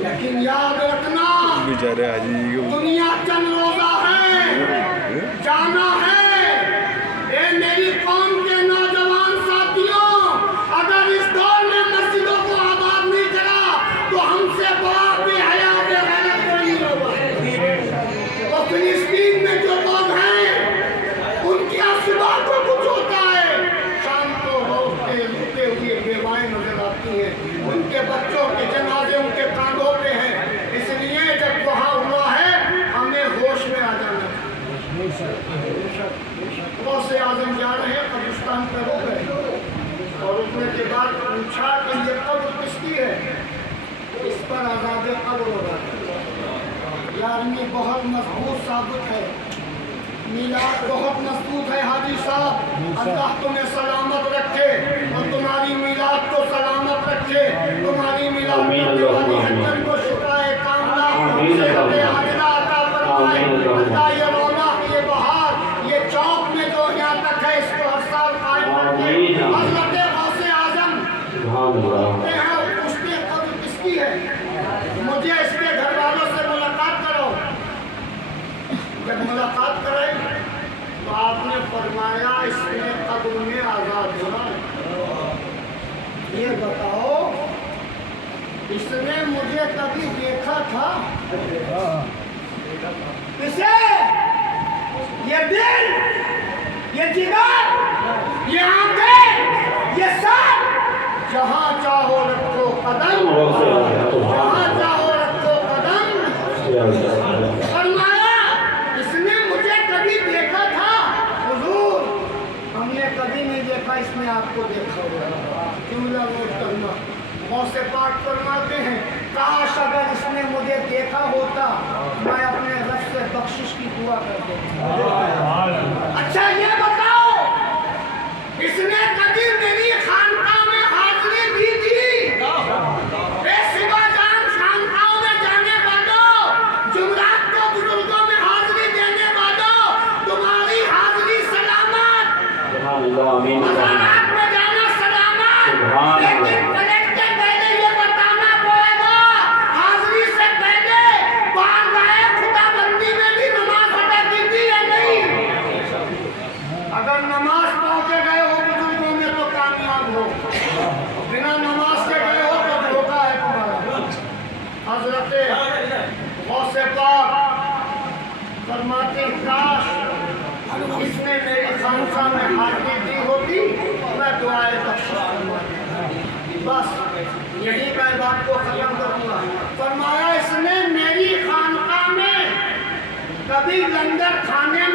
लेकिन याद रखना बेचारे हाजी दुनिया चंद रोजा है, जाना है। ये मेरी कौम के नौजवान साथियों, अगर इस दौर में मस्जिदों को आबाद नहीं करा तो हमसे बड़ा बेहया बेगैरत कोई होगा। तो फिलिस्तीन में जो लोग हैं उनकी सुबह को कुछ होता है, शाम को रोते रुके हुए बेवाएं नजर आती हैं, उनके बच्चों के जनाजे उनके कांधों पे हैं। इसलिए जब वहाँ हुआ है हमें होश में आ जाना। से आजम जा रहे हैं, कब्रिस्तान पे रुक गए और रुकने के बाद पूछा कि ये कब्र किसकी है? इस पर आजाद कब्र हो रहा है। ये आदमी बहुत मजबूत साबित है, मीलाद बहुत मजबूत है। हाजी साहब, अल्लाह तुम्हें सलामत रखे और तुम्हारी मीलाद को सलामत रखे। तुम्हारी मीलाद करने वाली हजन को शुक्राए कामना हाजिरा अता फरमाए। अल्लाह ये रौनक, ये बहार, ये चौक में जो यहाँ तक है इसको हर साल कायम रखे। हज़रत गौसे आज़म पूछते हैं, पूछते कब्र किसकी है? मुझे इसके घर वालों से मुलाकात करो। जब मुलाकात कराई तो आपने फरमाया इसने कब्र में आजाद होना है। ये बताओ इसने मुझे कभी देखा था? इसे ये दिल, ये जिगर, ये आंखें, ये सर, जहाँ चाहो रखो कदम, जहाँ चाहो रखो कदम। फरमाया इसने मुझे कभी देखा था? हुजूर हमने कभी नहीं देखा, इसने आपको देखा होगा। जुमला नोट करना। गौसे पाक फरमाते हैं, काश अगर इसने मुझे देखा होता मैं अपने रब से बख्शिश की दुआ कर देता। अच्छा ये बताओ इसने कभी मेरी खानकाह में हाजिरी दी थी? सुबह शाम खानकाहों में जाने वालों, जुमरात को बुजुर्गों में हाजिरी देने वालों, तुम्हारी हाजिरी सलामत, मज़ारात में जाना सलामत। लेकिन कलेक्टर पहले ये बताना पड़ेगा, हाजिरी से पहले बारगाह खुदाबंदी में भी नमाज अदा की थी या नहीं? अगर नमाज पढ़ के गए हो बुजुर्गों में तो कामयाब हो, बिना नमाज के गए हो तो धोखा है तुम्हारा। हजरत गौसे पाक फरमाते काश इसने मेरी खानसा में हाजिरी दी होती मैं दुआएं बख्शिश फरमाती। बस यही मैं बात को खत्म करूंगा। फरमाया इसने मेरी खानका में कभी लंगर खाने